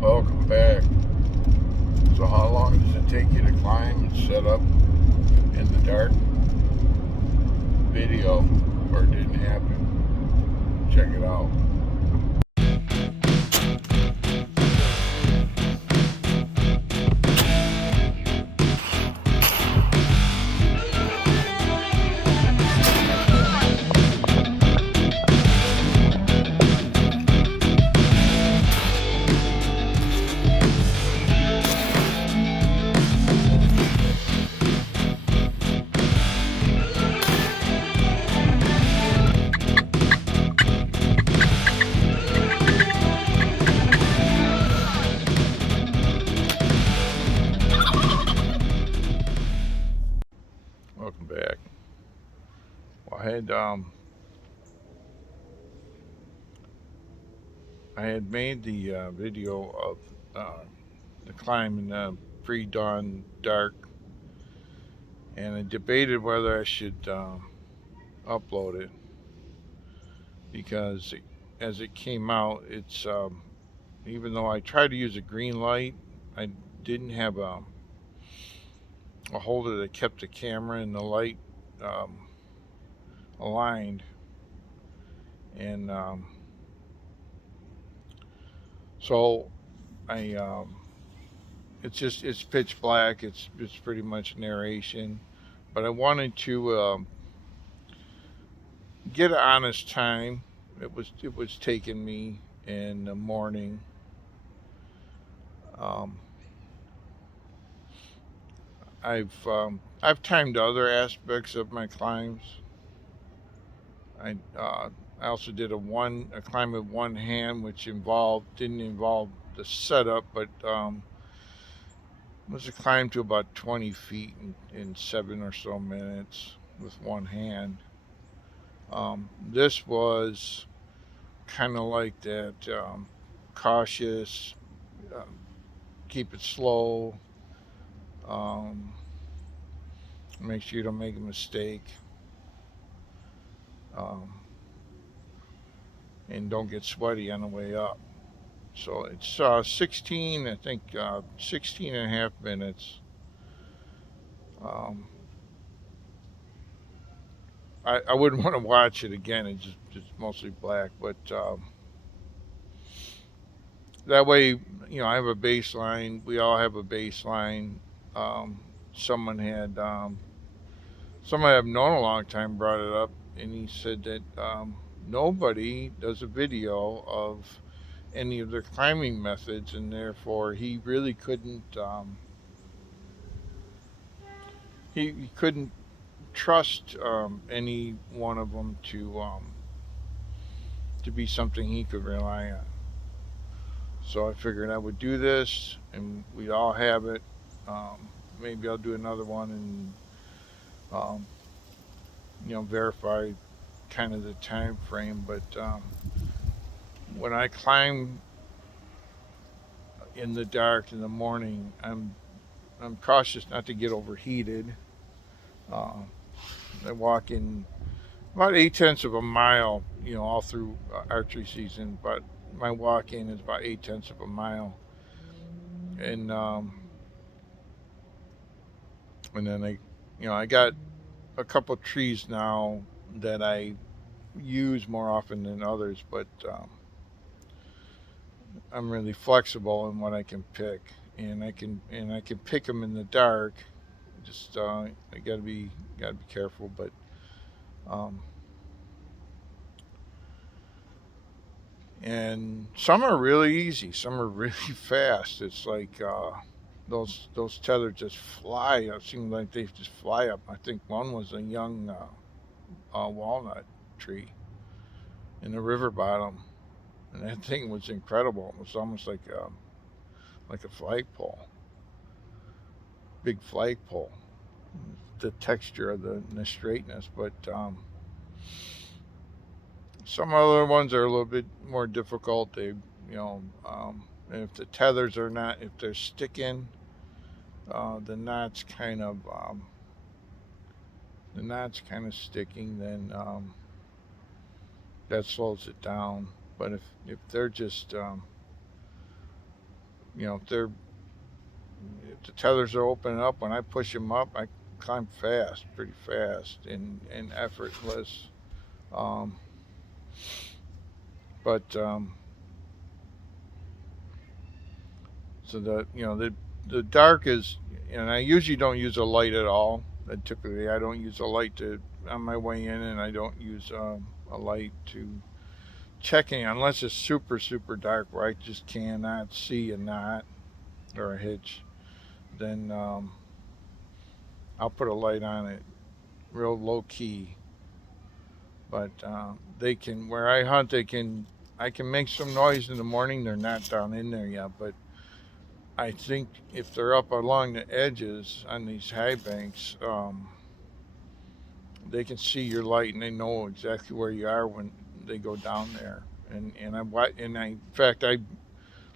Welcome back. So how long does it take you to climb and set up in the dark? Video, or it didn't happen. Check it out. Welcome back. Well, I had made the video of the climb in the pre-dawn dark, and I debated whether I should upload it because as it came out, it's even though I tried to use a green light, I didn't have a holder that kept the camera and the light um, aligned, and so I it's pitch black. It's pretty much narration, but I wanted to get an honest time. It was taking me in the morning. Um, I've timed other aspects of my climbs. I uh, I also did a climb with one hand, which didn't involve the setup, but was a climb to about 20 feet in 7 or so minutes with one hand. This was kind of like that, cautious, uh, keep it slow, um, make sure you don't make a mistake, um, and don't get sweaty on the way up. So it's 16, I think, 16 and a half minutes. Um, I wouldn't want to watch it again. It's mostly black, but that way, I have a baseline. We all have a baseline. Um, someone had someone I've known a long time brought it up, and he said that nobody does a video of any of their climbing methods, and therefore he really couldn't. He couldn't trust any one of them to be something he could rely on. So I figured I would do this, and we all have it. Um, Maybe I'll do another one and um, verify kind of the time frame. But when I climb in the dark in the morning, I'm cautious not to get overheated. Uh, I walk in about 8 tenths of a mile, all through archery season. But my walk in is about 8 tenths of a mile, and then I got a couple of trees now that I use more often than others, but I'm really flexible in what I can pick, and I can pick them in the dark. Just I gotta be careful, but um, and some are really easy, some are really fast. It's like those tethers just fly. It seems like they just fly up. I think one was a young walnut tree in the river bottom, and that thing was incredible. It was almost like a flagpole, big flagpole. The texture of the straightness, but some other ones are a little bit more difficult. If the tethers are not, if they're sticking, the knots kind of sticking, then that slows it down. But if they're just if the tethers are opening up, when I push them up, I climb fast, pretty fast, and effortless. Um, but so the dark is, and I usually don't use a light at all. Typically, I don't use a light to on my way in, and I don't use a light to checking unless it's super dark where I just cannot see a knot or a hitch. Then I'll put a light on it, real low key. But they can where I hunt, I can make some noise in the morning. They're not down in there yet, but I think if they're up along the edges on these high banks, they can see your light and they know exactly where you are when they go down there. In fact I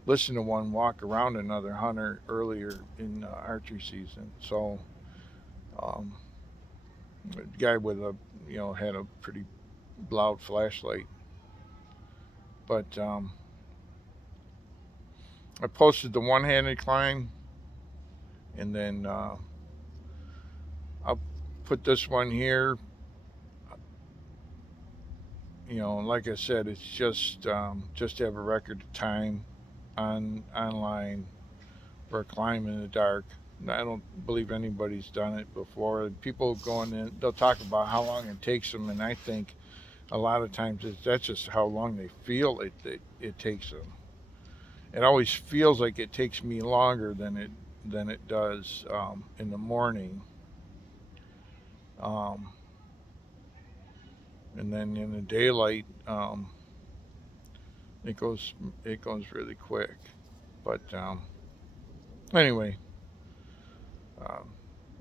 listened to one walk around another hunter earlier in archery season. So um, the guy with a had a pretty loud flashlight, but I posted the one-handed climb, and then I'll put this one here. Like I said, it's just to have a record of time online for a climb in the dark. I don't believe anybody's done it before. People going in, they'll talk about how long it takes them, and I think a lot of times that's just how long they feel it takes them. It always feels like it takes me longer than it does in the morning, um, and then in the daylight it goes really quick. But anyway, um,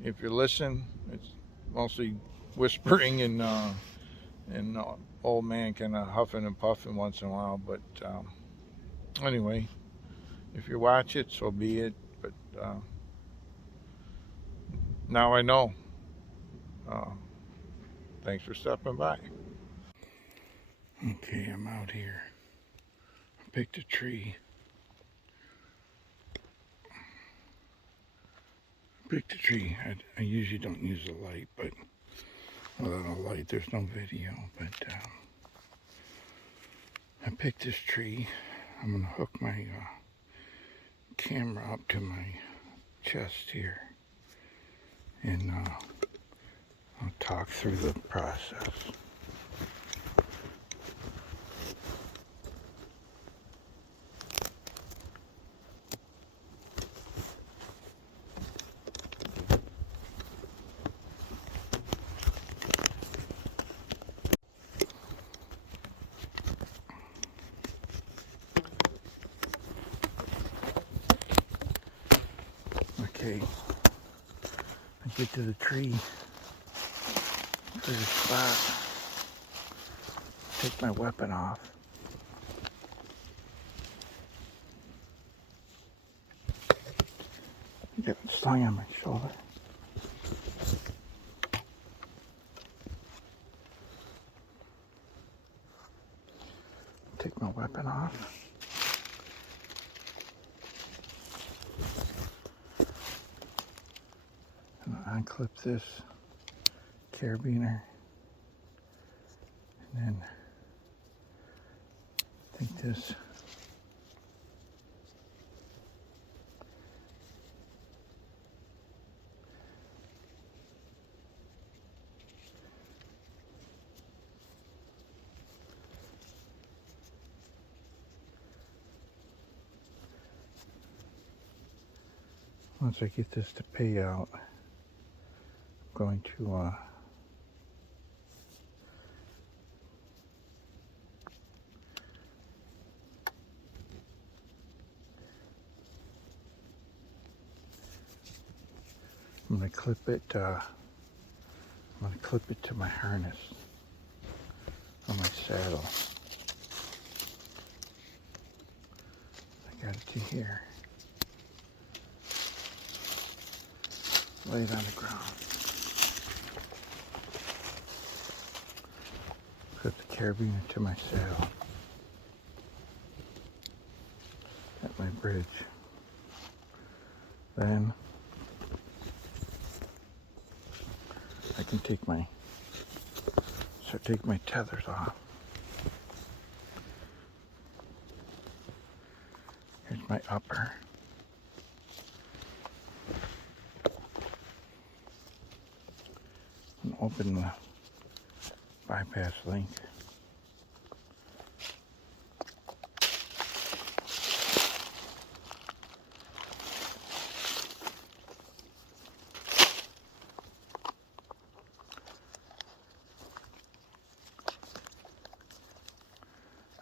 if you listen, it's mostly whispering and old man kind of huffing and puffing once in a while. But anyway, if you watch it, so be it. But now I know. Uh, Thanks for stopping by. Okay, I'm out here. I picked a tree. I usually don't use a light, but without a light, there's no video. But I picked this tree. I'm gonna hook my camera up to my chest here, and I'll talk through the process. Okay, I get to the tree, to the spot, take my weapon off. Get it slung on my shoulder. Take my weapon off. And unclip this carabiner. And then take this once I get this to pay out, I'm going to I'm going to clip it to my harness on my saddle. I got it to here. Lay it on the ground. Clip the carabiner to my saddle at my bridge. Then I can take my tethers off. Here's my upper. And open the bypass link.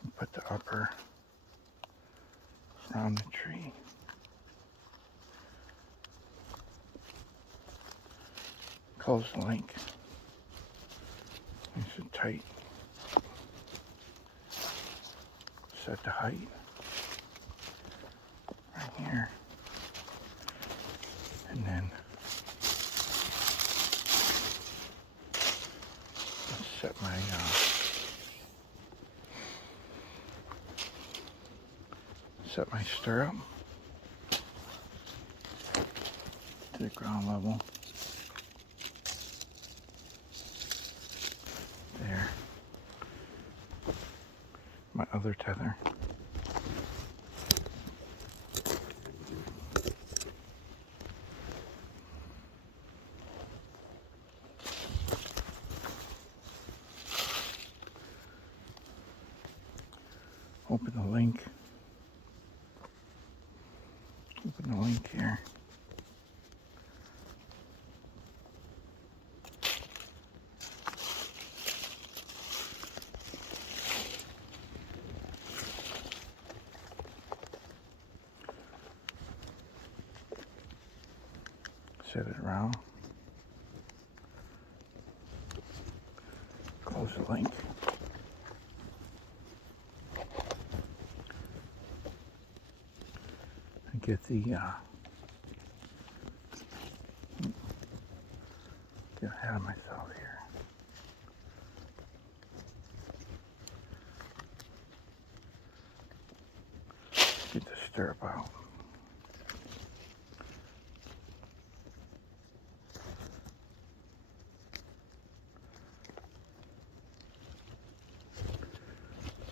And put the upper around the tree. Close the link. Nice and tight. Set the height right here. And then set my stirrup to the ground level. There. My other tether. Open the link. Open the link here. Set it around. Close the link. And get ahead of myself here. Get the stirrup out.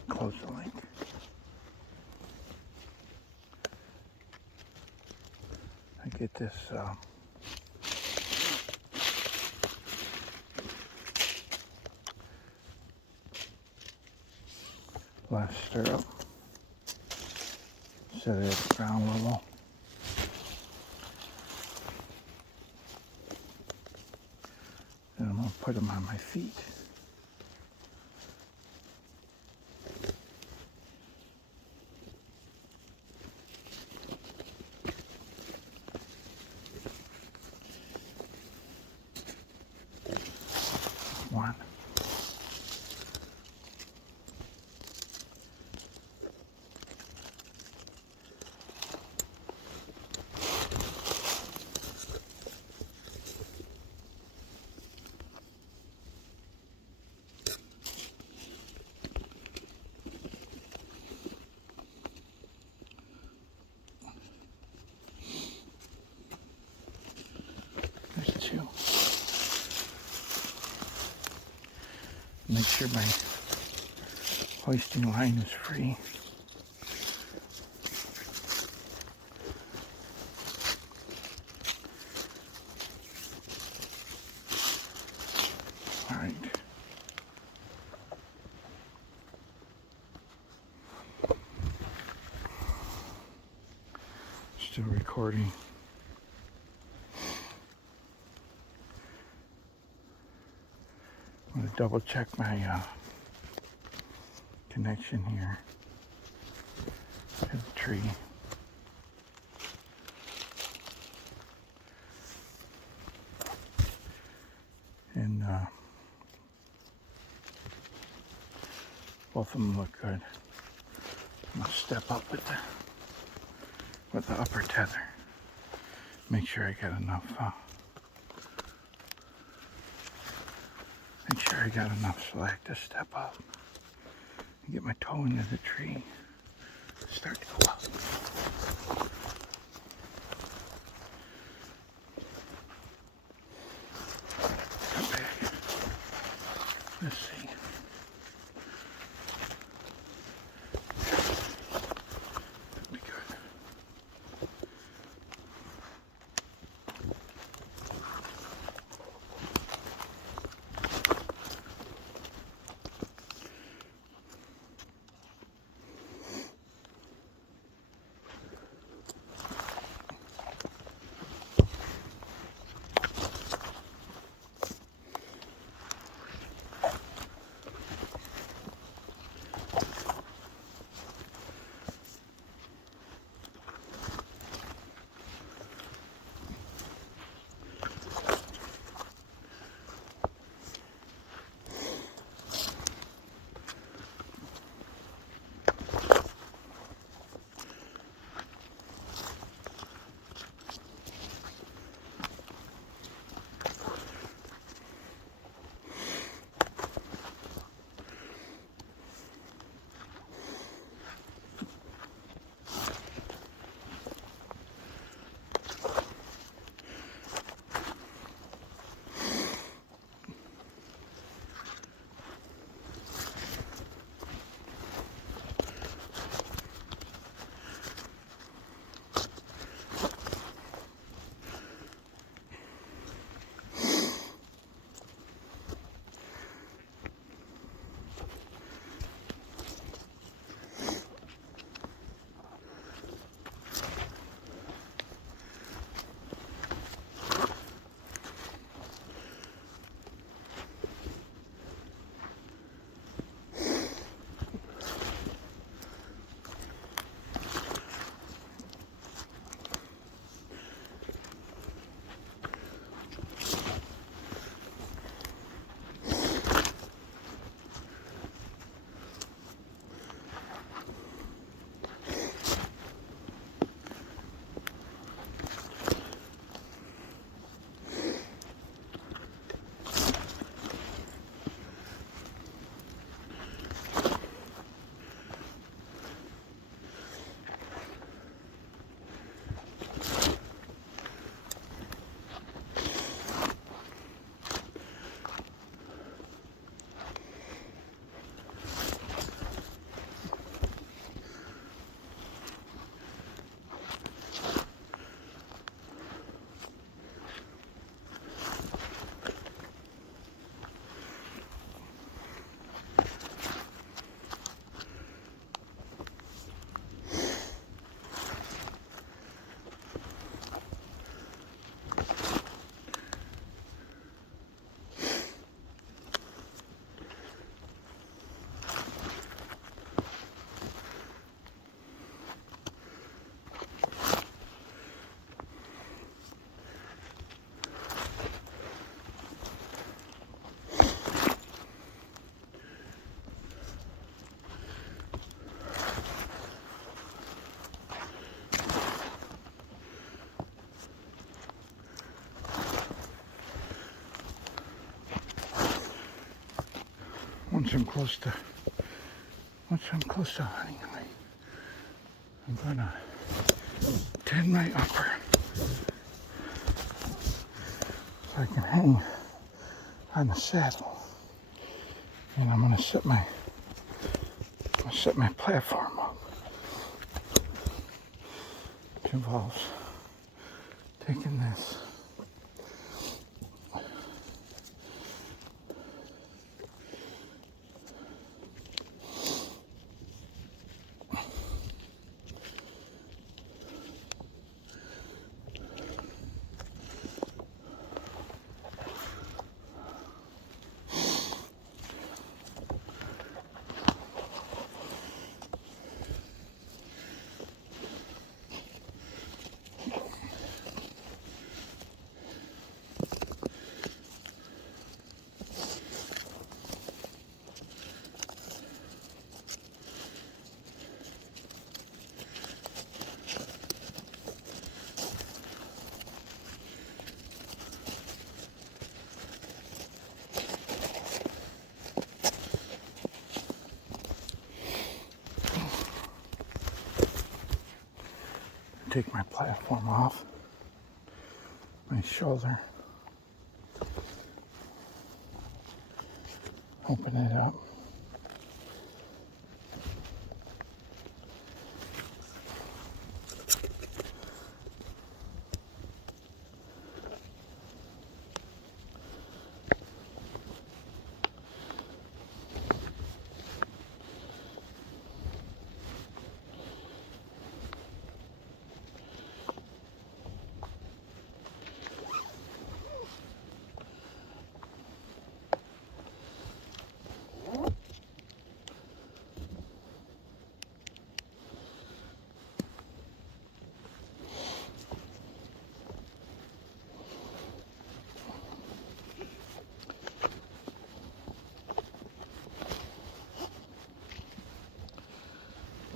Close the link. I get this last stirrup. Set it at the ground level. And I'm going to put them on my feet. One. There's two. Make sure my hoisting line is free. All right. Still recording. I'm going to double check my connection here to the tree. And both of them look good. I'm going to step up with the upper tether. Make sure I got enough. Make sure I got enough slack to step up and get my toe into the tree. Start to go up. I'm close to hunting, I'm gonna tend my upper so I can hang on the saddle, and I'm gonna set my platform up, which involves taking this take my platform off my shoulder, open it up,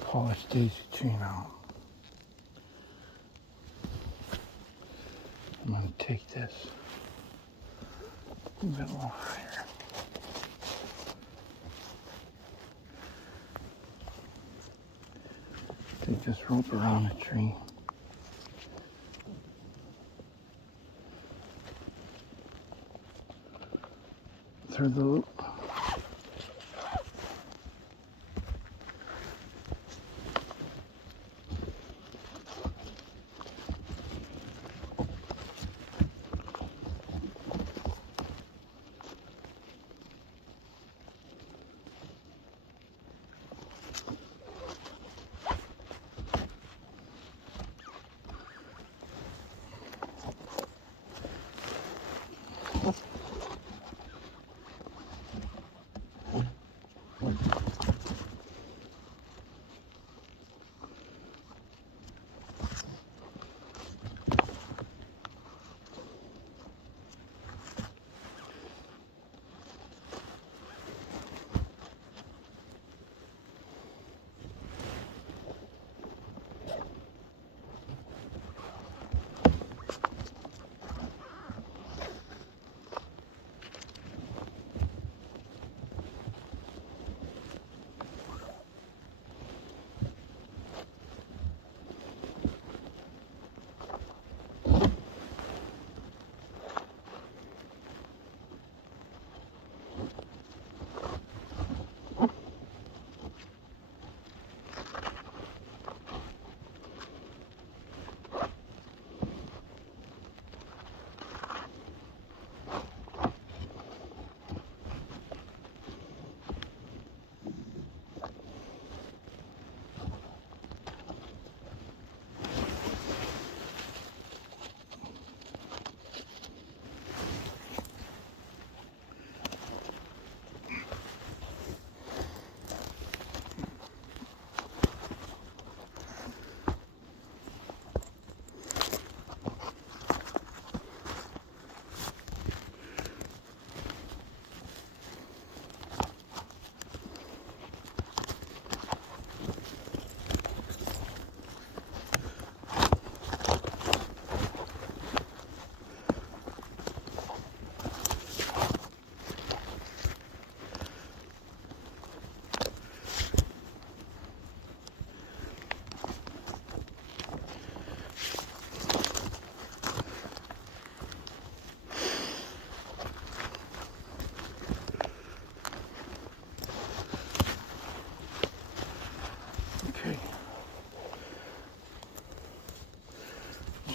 polish daisy chain out. I'm going to take this, move it a little higher. Take this rope around the tree. Through the loop.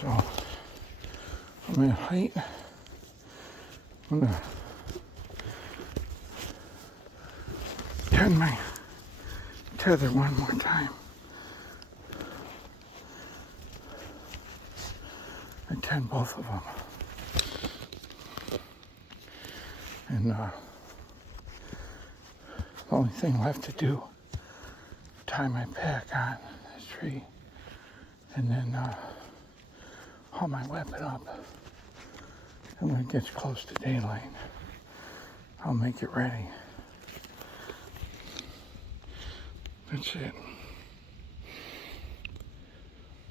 So I'm at height. I'm gonna turn my tether one more time. I turn both of them. And the only thing left to do, tie my pack on this tree, and then haul my weapon up. And when it gets close to daylight, I'll make it ready. That's it.